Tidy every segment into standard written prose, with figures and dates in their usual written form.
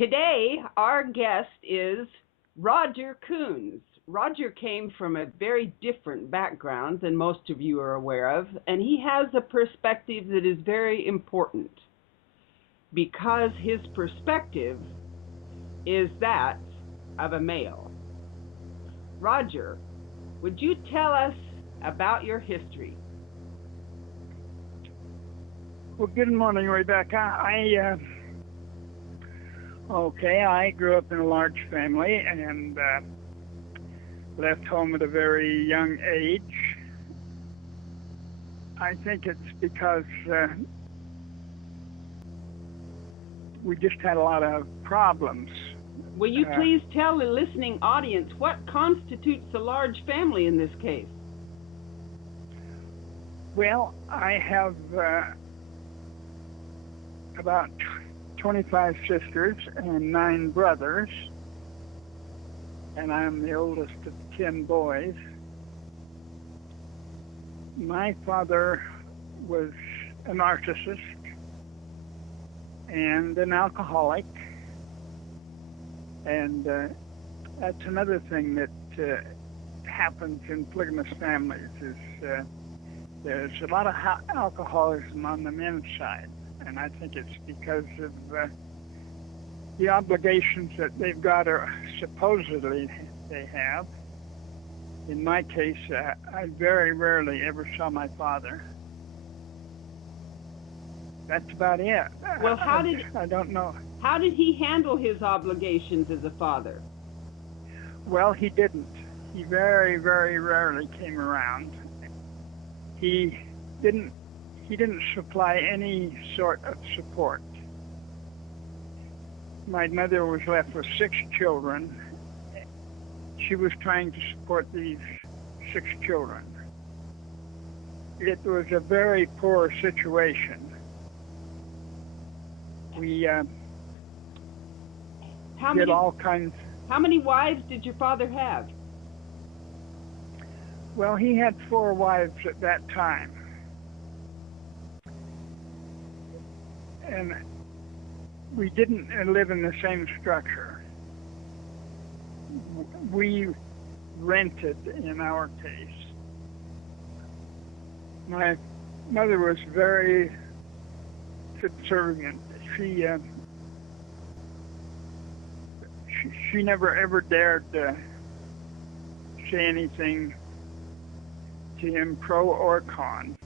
Today, our guest is Roger Kunz. Roger came from a very different background than most of you are aware of, and he has a perspective that is very important because his perspective is that of a male. Roger, would you tell us about your history? Well, good morning, Rebecca. I grew up in a large family and left home at a very young age. I think it's because we just had a lot of problems. Will you please tell the listening audience what constitutes a large family in this case? Well, I have about 25 sisters and 9 brothers, and I'm the oldest of 10 boys. My father was a narcissist and an alcoholic, and that's another thing that happens in polygamous families is there's a lot of alcoholism on the men's side. And I think it's because of the obligations that they've got, or supposedly they have. In my case, I very rarely ever saw my father. That's about it. Well, I don't know. How did he handle his obligations as a father? Well, he didn't. He very, very rarely came around. He didn't supply any sort of support. My mother was left with 6 children. She was trying to support these 6 children. It was a very poor situation. We did all kinds. How many wives did your father have? Well, he had 4 wives at that time. And we didn't live in the same structure. We rented in our case. My mother was very subservient. She never ever dared say anything to him, pro or con.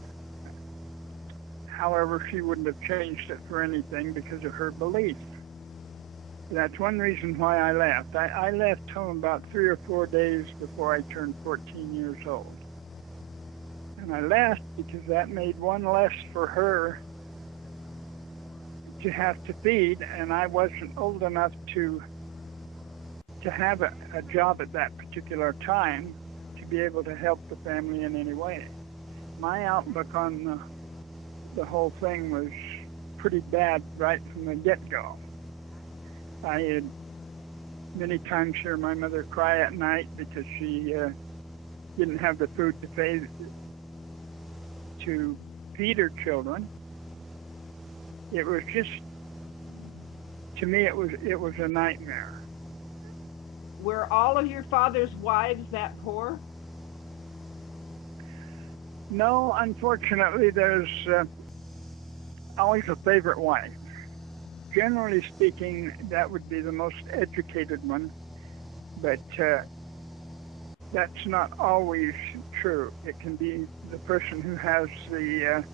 However, she wouldn't have changed it for anything because of her belief. That's one reason why I left. I left home about 3 or 4 days before I turned 14 years old. And I left because that made one less for her to have to feed, and I wasn't old enough to have a job at that particular time to be able to help the family in any way. My outlook on the whole thing was pretty bad right from the get-go. I had many times heard my mother cry at night because she didn't have the food to feed her children. It was just, to me, it was a nightmare. Were all of your father's wives that poor? No, unfortunately, there's always a favorite wife. Generally speaking, that would be the most educated one, but that's not always true. It can be the person who has the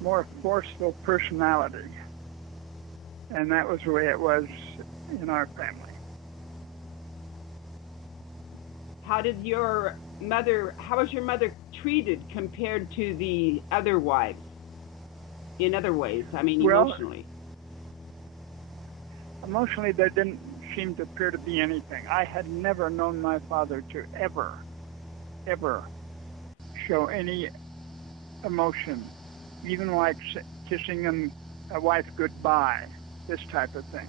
more forceful personality, and that was the way it was in our family. How was your mother treated compared to the other wives? In other ways, I mean, emotionally. Emotionally, there didn't seem to appear to be anything. I had never known my father to ever show any emotion, even like kissing a wife goodbye, this type of thing.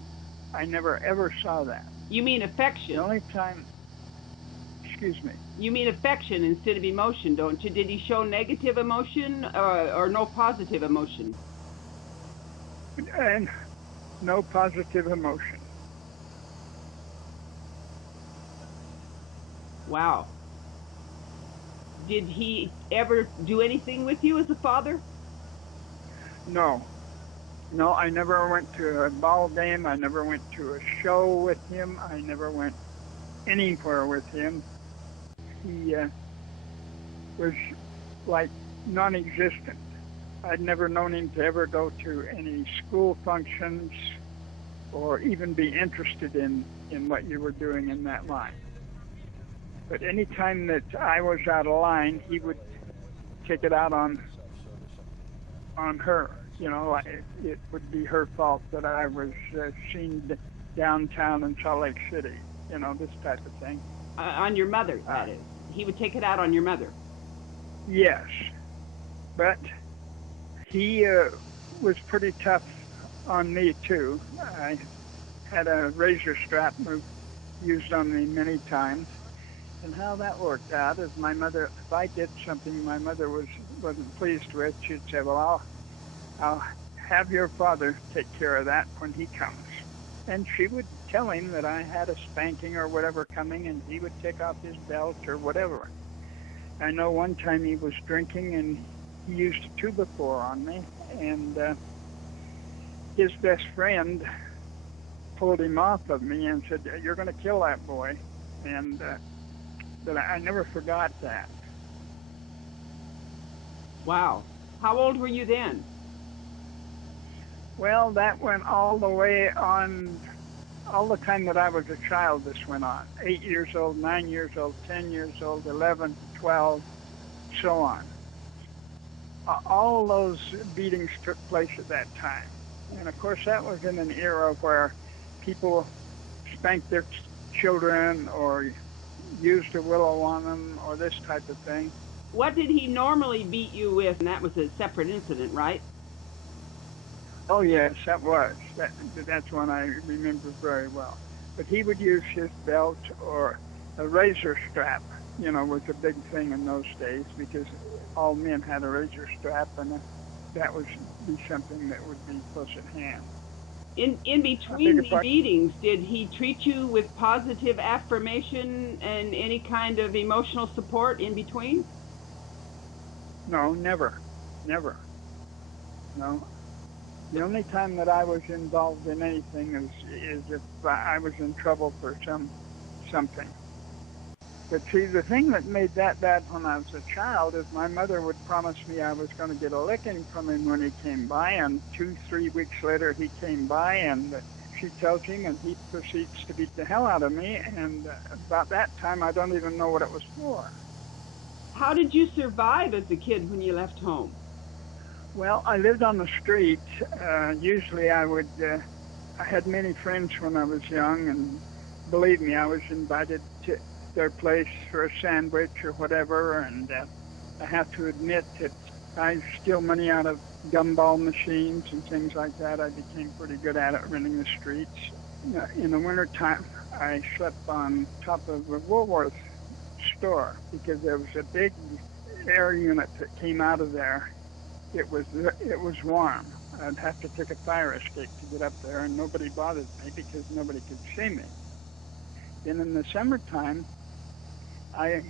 I never ever saw that. You mean affection? The only time, excuse me. You mean affection instead of emotion, don't you? Did he show negative emotion or no positive emotion? And no positive emotion. Wow. Did he ever do anything with you as a father? No, no, I never went to a ball game. I never went to a show with him. I never went anywhere with him. He was like non-existent. I'd never known him to ever go to any school functions or even be interested in what you were doing in that line. But any time that I was out of line, he would take it out on her. You know, it would be her fault that I was seen downtown in Salt Lake City. You know, this type of thing. On your mother, that is. He would take it out on your mother. Yes, but he was pretty tough on me too. I had a razor strap used on me many times, and how that worked out is my mother. If I did something my mother wasn't pleased with, she'd say, "Well, I'll have your father take care of that when he comes." And she would tell him that I had a spanking or whatever coming, and he would take off his belt or whatever. I know one time he was drinking and he used a 2x4 on me, and his best friend pulled him off of me and said, "You're going to kill that boy." And but I never forgot that. Wow. How old were you then? Well, that went all the way on, all the time that I was a child, this went on. 8 years old, 9 years old, 10 years old, 11, 12, so on. All those beatings took place at that time. And of course, that was in an era where people spanked their children or used a willow on them or this type of thing. What did he normally beat you with? And that was a separate incident, right? Oh yes, that was. That's one I remember very well. But he would use his belt or a razor strap, you know, was a big thing in those days because all men had a razor strap, and that would be something that would be close at hand. In between the beatings, did he treat you with positive affirmation and any kind of emotional support in between? No, never. Never. No. The only time that I was involved in anything is if I was in trouble for something. But see, the thing that made that bad when I was a child is my mother would promise me I was going to get a licking from him when he came by, and 2-3 weeks later he came by, and she tells him, and he proceeds to beat the hell out of me, and about that time I don't even know what it was for. How did you survive as a kid when you left home? Well, I lived on the street. Usually I had many friends when I was young, and believe me, I was invited to their place for a sandwich or whatever, and I have to admit that I steal money out of gumball machines and things like that. I became pretty good at it, running the streets. In the wintertime, I slept on top of a Woolworth store because there was a big air unit that came out of there. It was warm. I'd have to take a fire escape to get up there, and nobody bothered me because nobody could see me. Then in the summertime, I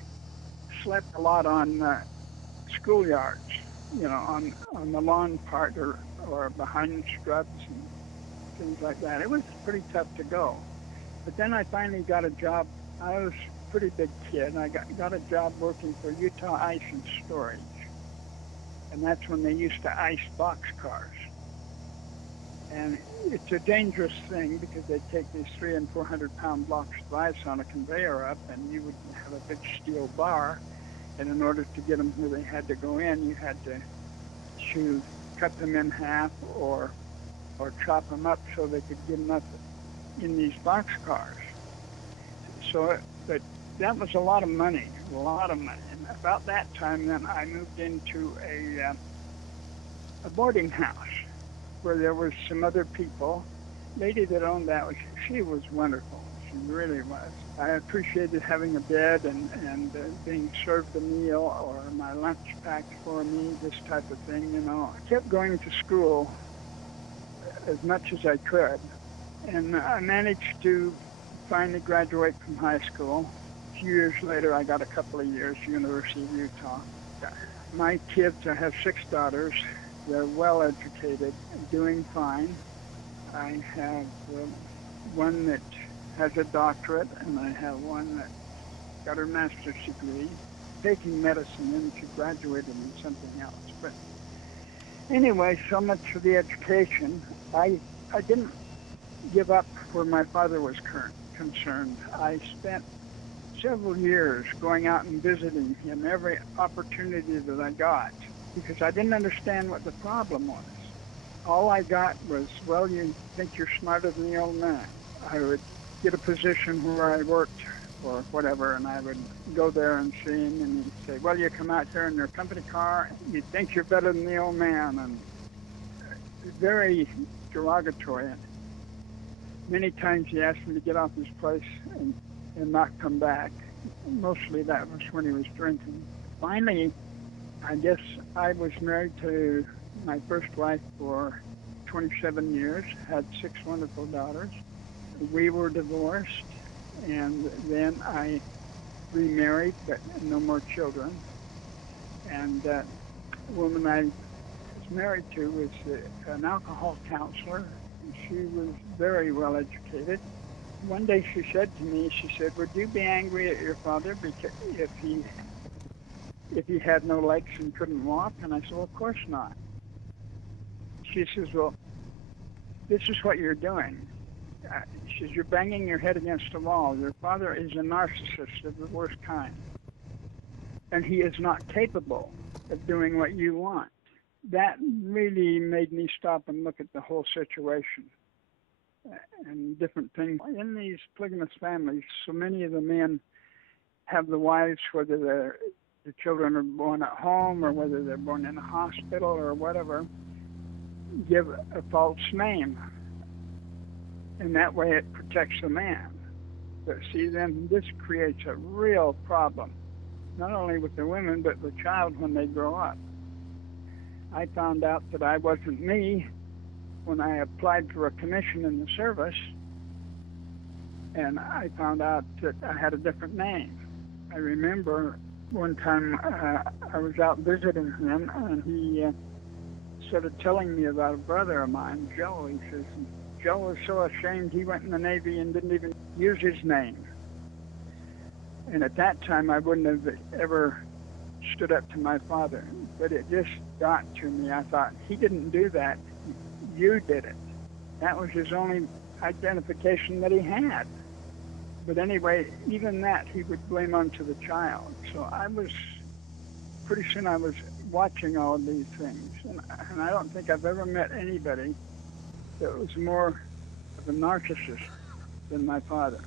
slept a lot on schoolyards, you know, on the lawn part or behind shrubs and things like that. It was pretty tough to go. But then I finally got a job. I was a pretty big kid. I got a job working for Utah Ice and Storage. And that's when they used to ice boxcars. And it's a dangerous thing because they take these 300 and 400 pound blocks of ice on a conveyor up, and you would have a big steel bar. And in order to get them where they had to go in, you had to cut them in half or chop them up so they could get enough in these boxcars. So, but that was a lot of money, a lot of money. And about that time, then I moved into a boarding house where there was some other people. Lady that owned that, she was wonderful. She really was. I appreciated having a bed and being served a meal or my lunch packed for me, this type of thing, you know. I kept going to school as much as I could, and I managed to finally graduate from high school. few years later, I got a couple of years, University of Utah. My kids, I have 6 daughters. They're well educated, doing fine. I have one that has a doctorate, and I have one that got her master's degree, taking medicine, and she graduated in something else. But anyway, so much for the education. I didn't give up where my father was concerned. I spent several years going out and visiting him every opportunity that I got because I didn't understand what the problem was. All I got was, well, you think you're smarter than the old man. I would get a position where I worked or whatever, and I would go there and see him, and he'd say, well, you come out here in your company car, you think you're better than the old man, and very derogatory. Many times he asked me to get off his place and not come back. Mostly that was when he was drinking. Finally, I guess I was married to my first wife for 27 years, had 6 wonderful daughters. We were divorced, and then I remarried, but no more children. And the woman I was married to was an alcohol counselor. She was very well educated. One day she said to me, she said, would you be angry at your father because if he had no legs and couldn't walk? And I said, well, of course not. She says, well, this is what you're doing. She says, you're banging your head against the wall. Your father is a narcissist of the worst kind. And he is not capable of doing what you want. That really made me stop and look at the whole situation and different things. In these polygamous families, so many of the men have the wives, whether the children are born at home or whether they're born in a hospital or whatever, give a false name. And that way it protects the man. But see, then this creates a real problem, not only with the women, but the child when they grow up. I found out that I wasn't me when I applied for a commission in the service, and I found out that I had a different name. I remember one time I was out visiting him, and he started telling me about a brother of mine, Joe. He says, Joe was so ashamed he went in the Navy and didn't even use his name. And at that time, I wouldn't have ever stood up to my father. But it just got to me. I thought, he didn't do that. You did it. That was his only identification that he had. But anyway, even that he would blame onto the child. So pretty soon I was watching all of these things. And I don't think I've ever met anybody that was more of a narcissist than my father.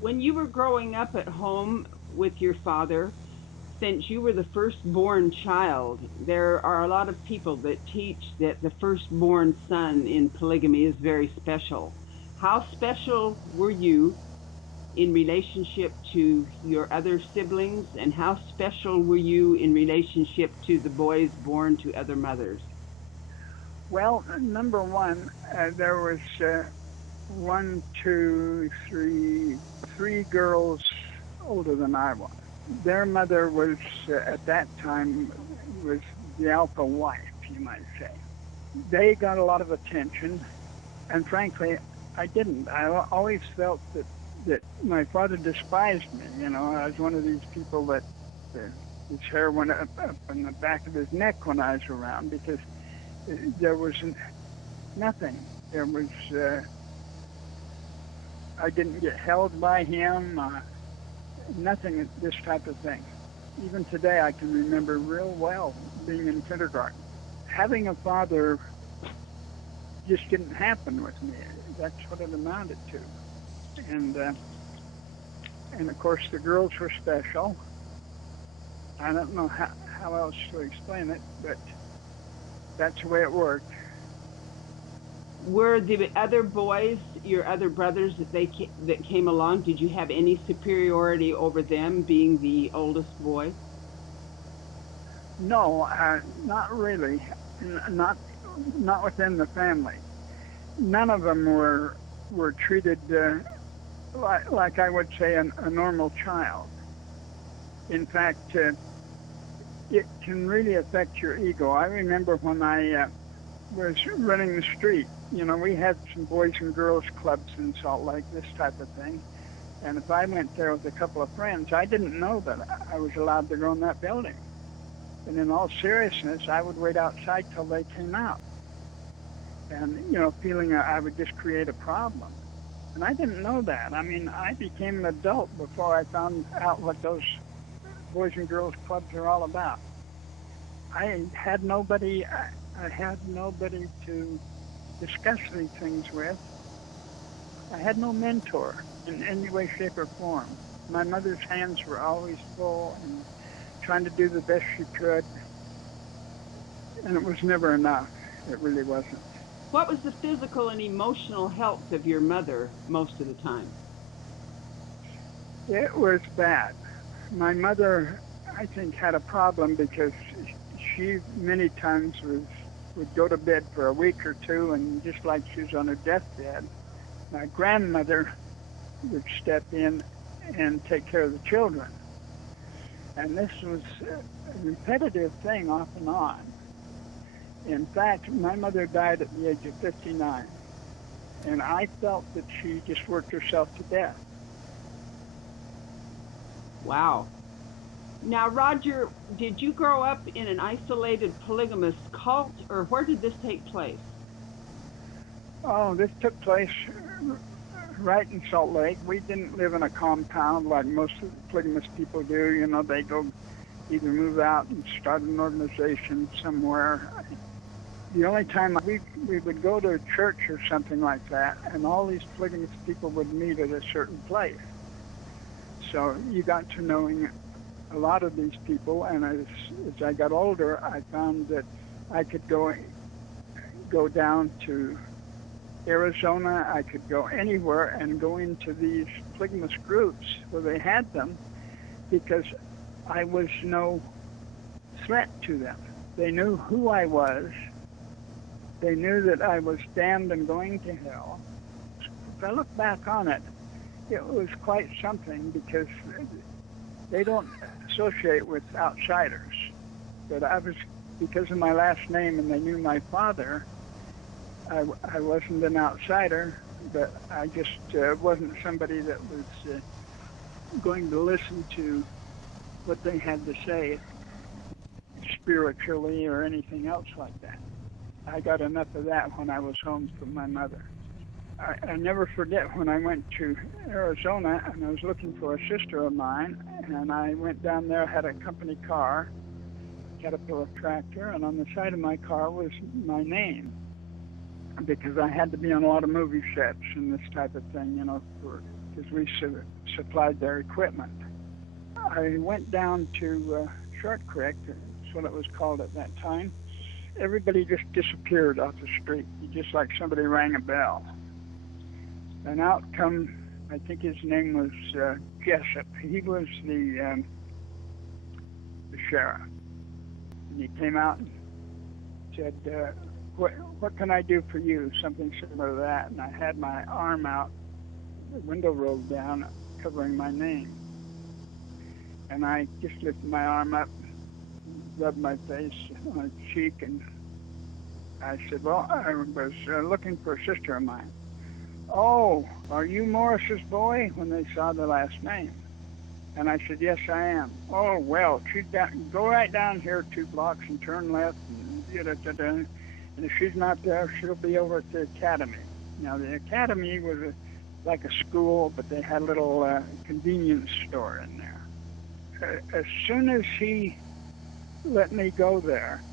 When you were growing up at home with your father, since you were the firstborn child, there are a lot of people that teach that the firstborn son in polygamy is very special. How special were you in relationship to your other siblings, and how special were you in relationship to the boys born to other mothers? Well, number one, there was three girls older than I was. Their mother was, at that time, was the alpha wife, you might say. They got a lot of attention, and frankly, I didn't. I always felt that my father despised me. You know, I was one of these people that his hair went up in the back of his neck when I was around, because there was nothing. There was, I didn't get held by him, nothing, this type of thing. Even today, I can remember real well being in kindergarten. Having a father just didn't happen with me. That's what it amounted to. And of course, the girls were special. I don't know how else to explain it, but that's the way it worked. Were the other boys, your other brothers that came along, did you have any superiority over them, being the oldest boy? No, not really. Not within the family. None of them were treated like I would say, a normal child. In fact, it can really affect your ego. I remember when I was running the street, you know, we had some boys and girls clubs in Salt Lake, this type of thing. And if I went there with a couple of friends, I didn't know that I was allowed to go in that building. And in all seriousness, I would wait outside till they came out. And, you know, feeling I would just create a problem. And I didn't know that. I mean, I became an adult before I found out what those boys and girls clubs are all about. I had nobody to discuss these things with. I had no mentor in any way, shape, or form. My mother's hands were always full and trying to do the best she could, and it was never enough. It really wasn't. What was the physical and emotional health of your mother most of the time? It was bad. My mother, I think, had a problem because she many times would go to bed for a week or two, and just like she was on her deathbed, my grandmother would step in and take care of the children. And this was a repetitive thing off and on. In fact, my mother died at the age of 59, and I felt that she just worked herself to death. Wow. Now, Roger, did you grow up in an isolated polygamist cult, or where did this take place? Oh, this took place right in Salt Lake. We didn't live in a compound like most of the polygamous people do. You know, they go either move out and start an organization somewhere. The only time we would go to a church or something like that, and all these polygamous people would meet at a certain place. So you got to knowing a lot of these people, and as I got older, I found that I could go down to Arizona, I could go anywhere and go into these polygamous groups where they had them, because I was no threat to them. They knew who I was. They knew that I was damned and going to hell. If I look back on it, it was quite something, because they don't associate with outsiders. But I was, because of my last name, and they knew my father, I wasn't an outsider, but I just wasn't somebody that was going to listen to what they had to say spiritually or anything else like that. I got enough of that when I was home from my mother. I never forget when I went to Arizona and I was looking for a sister of mine, and I went down there, had a company car, Caterpillar tractor, and on the side of my car was my name, because I had to be on a lot of movie sets and this type of thing, you know, because we supplied their equipment. I went down to Short Creek, that's what it was called at that time. Everybody just disappeared off the street, just like somebody rang a bell. And out come, I think his name was Jessup. He was the sheriff. And he came out and said, what can I do for you? Something similar to that. And I had my arm out, the window rolled down, covering my name. And I just lifted my arm up, rubbed my face, my cheek, and I said, well, I was looking for a sister of mine. Oh, are you Morris's boy? When they saw the last name. And I said, yes, I am. Oh, well, go right down here 2 blocks and turn left. And if she's not there, she'll be over at the academy. Now, the academy was like a school, but they had a little convenience store in there. As soon as he let me go there,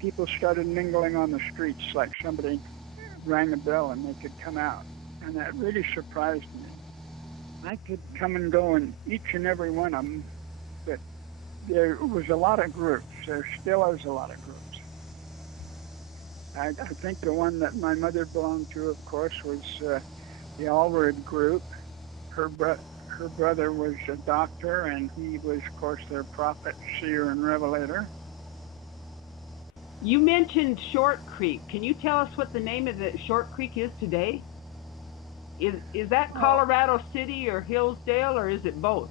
people started mingling on the streets like somebody rang a bell and they could come out. And that really surprised me. I could come and go in each and every one of them, but there was a lot of groups. There still is a lot of groups. I think the one that my mother belonged to, of course, was the Allred group. Her brother was a doctor, and he was, of course, their prophet, seer, and revelator. You mentioned Short Creek. Can you tell us what the name of the Short Creek is today? Is that Oh, Colorado City or Hillsdale, or is it both?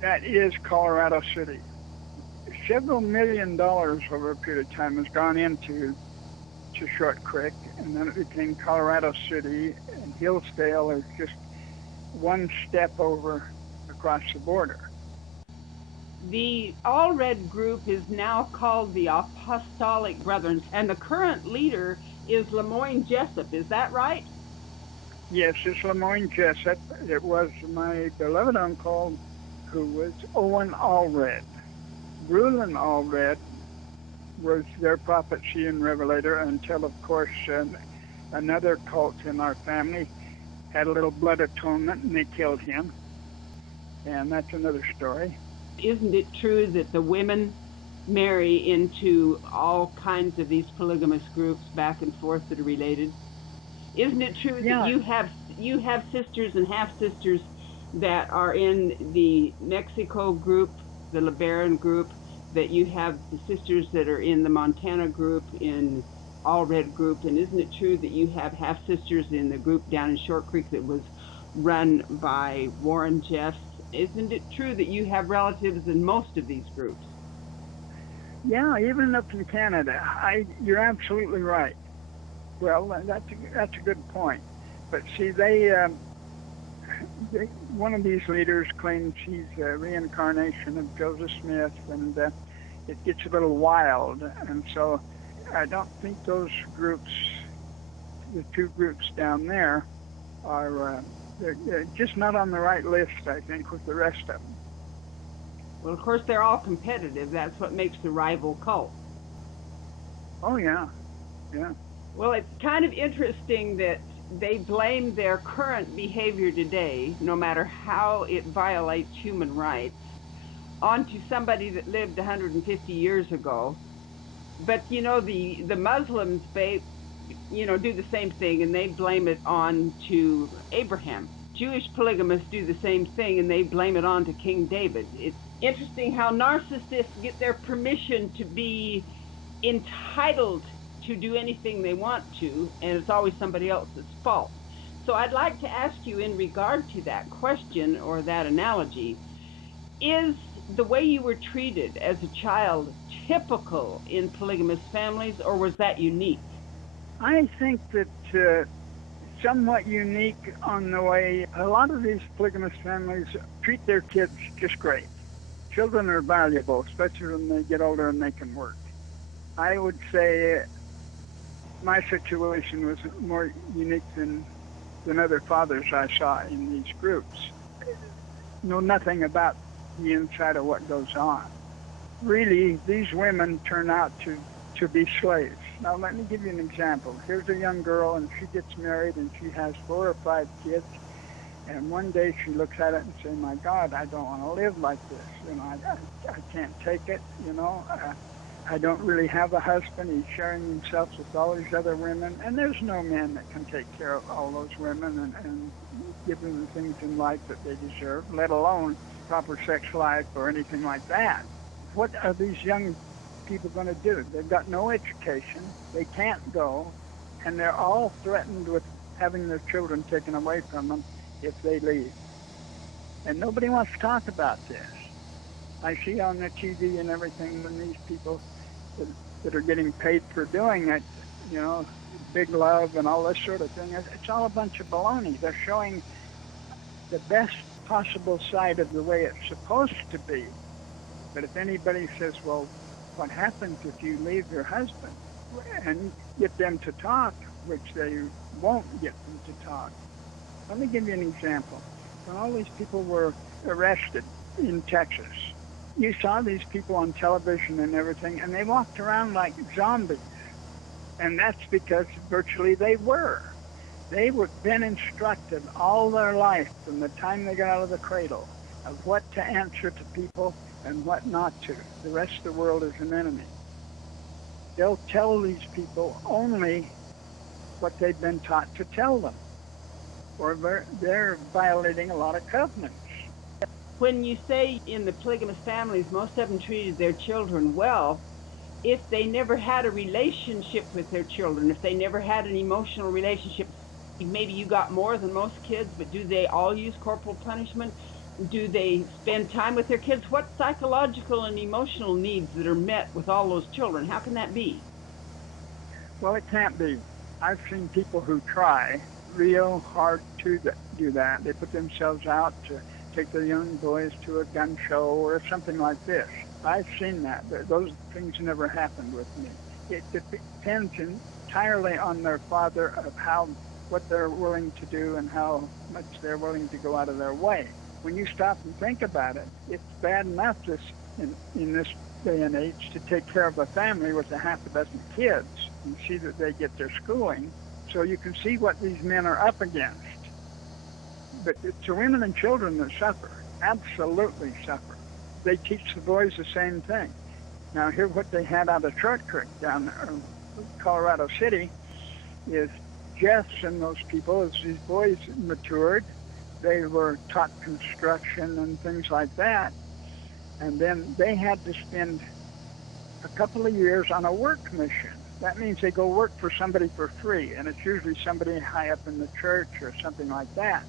that is Colorado City. Several $1 million over a period of time has gone into Short Creek, and then it became Colorado City, and Hillsdale is just one step over across the border. The All Red group is now called the Apostolic Brethren, and the current leader is Lemoyne Jessup. Is that right? Yes, it's Lemoyne Jessup. It was my beloved uncle who was Owen Allred. Reuben Allred was their prophecy and revelator until, of course, another cult in our family had a little blood atonement and they killed him. And that's another story. Isn't it true that the women marry into all kinds of these polygamous groups back and forth that are related? Isn't it true that Yeah, you have sisters and half sisters that are in the Mexico group, the LeBaron group, that you have the sisters that are in the Montana group, in All Red group, and isn't it true that you have half sisters in the group down in Short Creek that was run by Warren Jeffs? Isn't it true that you have relatives in most of these groups? yeah, even up in Canada. You're absolutely right. Well, that's a good point. But see, one of these leaders claims he's a reincarnation of Joseph Smith, and it gets a little wild. And so I don't think those groups, the two groups down there, are they're just not on the right list, I think, with the rest of them. Well, of course, they're all competitive. That's what makes the rival cult. Oh yeah, yeah. Well, it's kind of interesting that they blame their current behavior today, no matter how it violates human rights, onto somebody that lived 150 years ago. But the Muslims, do the same thing, and they blame it on to Abraham. Jewish polygamists do the same thing, and they blame it on to King David. It's interesting how narcissists get their permission to be entitled to do anything they want to, and it's always somebody else's fault. So I'd like to ask you, in regard to that question or that analogy, is the way you were treated as a child typical in polygamous families, or was that unique? I think that somewhat unique on the way a lot of these polygamous families treat their kids just great. Children are valuable, especially when they get older and they can work. I would say my situation was more unique than other fathers I saw in these groups. Know nothing about the inside of what goes on. Really, these women turn out to be slaves. Now, let me give you an example. Here's a young girl, and she gets married, and she has 4 or 5 kids. And one day she looks at it and says, "My God, I don't want to live like this. I can't take it. I don't really have a husband. He's sharing himself with all these other women, and there's no man that can take care of all those women and give them the things in life that they deserve, let alone proper sex life or anything like that." What are these young people going to do? They've got no education. They can't go, and they're all threatened with having their children taken away from them if they leave. And nobody wants to talk about this. I see on the TV and everything when these people that are getting paid for doing it, big love and all this sort of thing, it's all a bunch of baloney. They're showing the best possible side of the way it's supposed to be. But if anybody says, "Well, what happens if you leave your husband?" and get them to talk, which they won't get them to talk. Let me give you an example. When all these people were arrested in Texas, you saw these people on television and everything, and they walked around like zombies. And that's because virtually they were. They were been instructed all their life from the time they got out of the cradle of what to answer to people and what not to. The rest of the world is an enemy. They'll tell these people only what they've been taught to tell them, or they're violating a lot of covenants. When you say in the polygamous families, most of them treated their children well, if they never had a relationship with their children, if they never had an emotional relationship maybe you got more than most kids, but do they all use corporal punishment? Do they spend time with their kids? What psychological and emotional needs that are met with all those children? How can that be? Well, it can't be. I've seen people who try real hard to do that. They put themselves out to take their young boys to a gun show or something like this. I've seen that. Those things never happened with me. It depends entirely on their father of what they're willing to do and how much they're willing to go out of their way. When you stop and think about it, it's bad enough in this day and age to take care of a family with a half a dozen kids and see that they get their schooling. So you can see what these men are up against. But it's the women and children that suffer, absolutely suffer. They teach the boys the same thing. Now, here what they had out of Short Creek down there, Colorado City, is Jess and those people, as these boys matured, they were taught construction and things like that. And then they had to spend a couple of years on a work mission. That means they go work for somebody for free, and it's usually somebody high up in the church or something like that.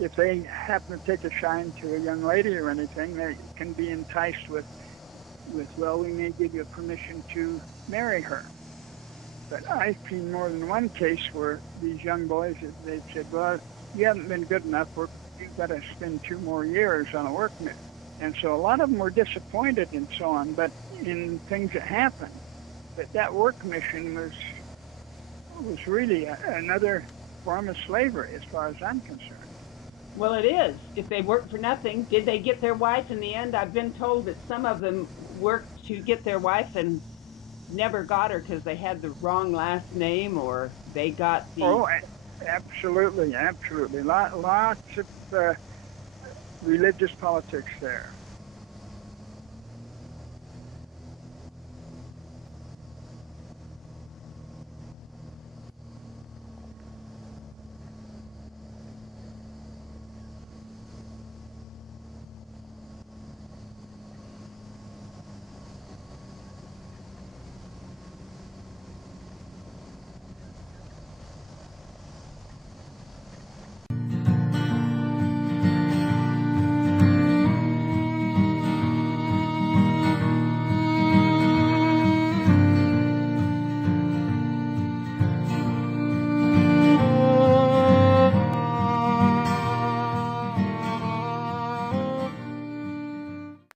If they happen to take a shine to a young lady or anything, they can be enticed with, well, we may give you permission to marry her. But I've seen more than one case where these young boys, they've said, well, you haven't been good enough, you've got to spend 2 more years on a work mission. And so a lot of them were disappointed and so on, but in things that happened, that work mission was really another form of slavery as far as I'm concerned. Well, it is. If they work for nothing, did they get their wife in the end? I've been told that some of them worked to get their wife and never got her because they had the wrong last name, or they got the... Oh, absolutely, absolutely. Lots of religious politics there.